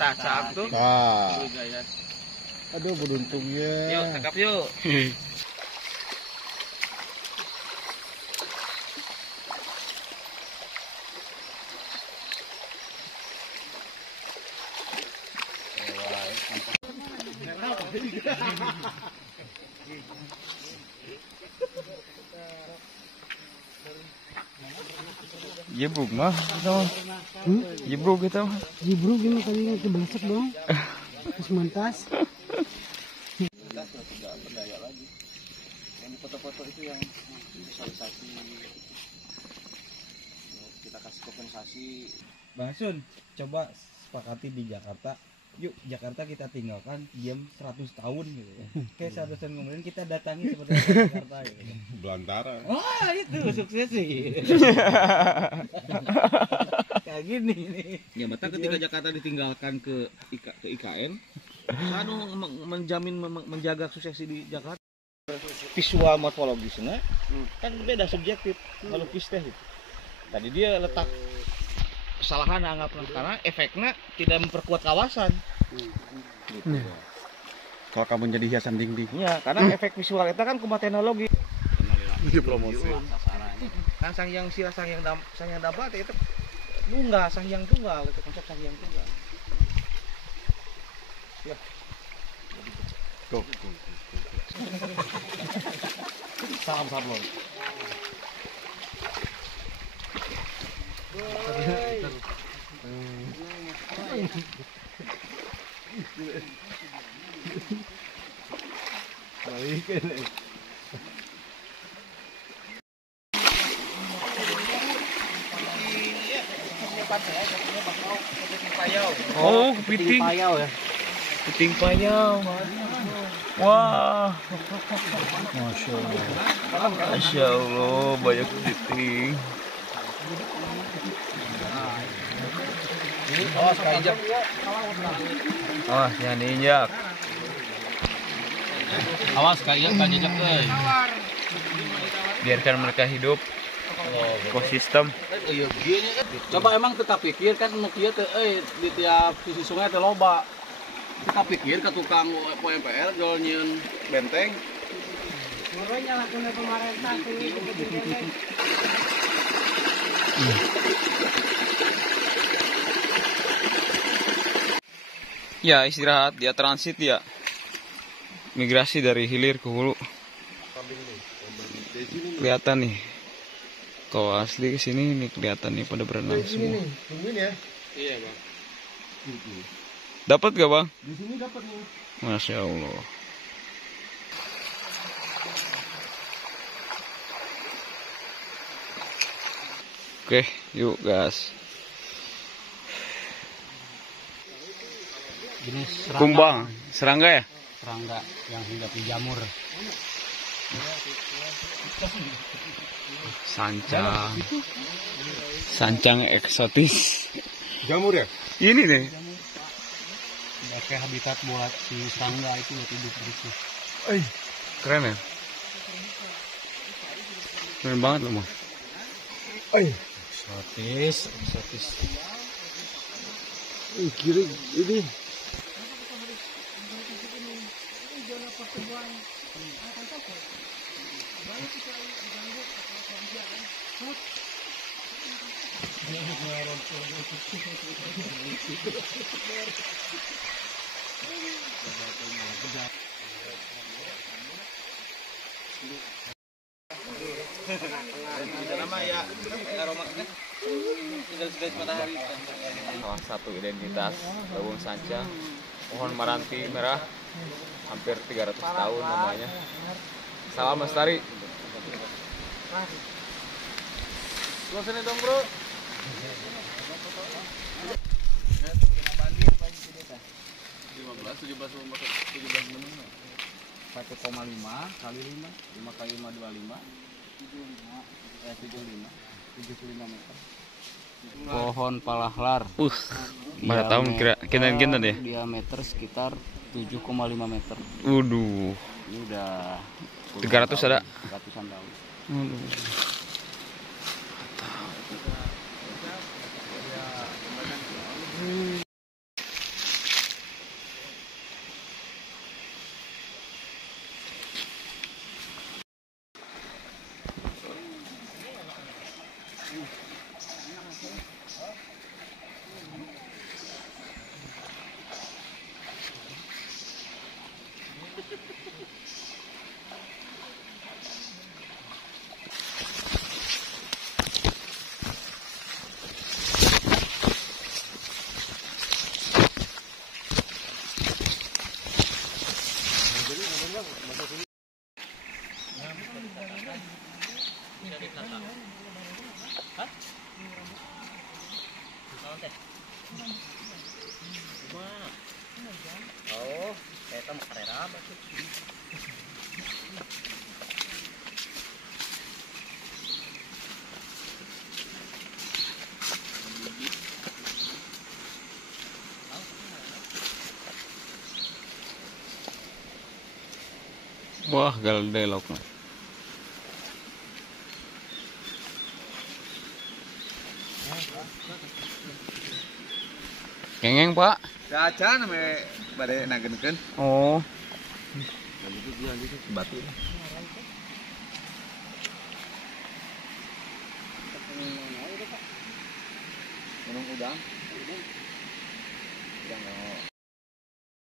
Tak satu. Aduh beruntungnya. Yuk, tangkap yuk. Jebruk mah kita mah. Jebruk kita mah. Jibruk ini kayaknya kebelesek dong. Terus mentas. Tidak berdaya lagi. Yang di foto-foto itu yang visualisasi. Kita kasih kompensasi. Bang Sun, coba sepakati di Jakarta. Yuk, Jakarta kita tinggalkan diam 100 tahun gitu ya. Kayak 100 tahun kemudian kita datangi seperti Jakarta gitu. Belantara. Wah, itu sukses sih. Kayak gini nih. Ya, mata ketika Jakarta ditinggalkan ke IKN, anu menjaga suksesi di Jakarta. Visual morfologisnya kan beda subjektif, melukis teh gitu. Tadi dia letak kesalahan anggaplah karena efeknya tidak memperkuat kawasan. Gitu. Kalau kamu jadi hiasan dinding. Iya, karena efek visual itu kan kuma teknologi. Ini promosi. Kan sang yang dapat itu tunggal, sang yang tunggal itu konsep sang yang tunggal. Ya. Tuh. Salam sablon. Oh, kepiting. Kepiting payau. Wah. Masya Allah, banyak kepiting. Oh, sekali jam. Awas jangan diinjak. Awas kalian kan jejak euy. Biarkan mereka hidup. Ekosistem. Coba emang kita pikir kan nu kieu teh di tiap sisi sungai teh loba. Kita pikir ke tukang PMPL jual nyieun benteng. Murahnya lakukan pemerintah tuh. Ya istirahat, dia transit ya. Migrasi dari hilir ke hulu. Kelihatan nih. Kalau asli ke sini nih kelihatan nih pada berenang semua. Tungguin ya. Iya, Bang. Dapat gak, Bang? Di sini dapat nih. Masya Allah. Oke, yuk gas. Jenis Kumbang, serangga ya? serangga yang hinggap di jamur. Sancang. Sancang eksotis. Jamur ya? Ini nih. Kayak habitat buat si serangga itu buat hidup di situ. Keren ya? Keren banget loh, Mang. Eksotis. Kiri ini. Nama ya aroma segaris matahari. Salah satu identitas Leuweung Sanca, pohon maranti merah, hampir 300 tahun namanya. Salam lestari. Lo sini dong, Bro. 1,5 kali 5 kali 5 25 75 meter. Pohon palahlar. Mana tahun kira-kira deh. Diameter sekitar 7,5 meter. Waduh. Ini udah 300 ada? 300-an tahun. Oh, eta mah karera batu. Wah, gede lauknya. Kengeng, Pak. Caca namanya bade nagenkeun. Oh. Batu. Gunung udang. Udang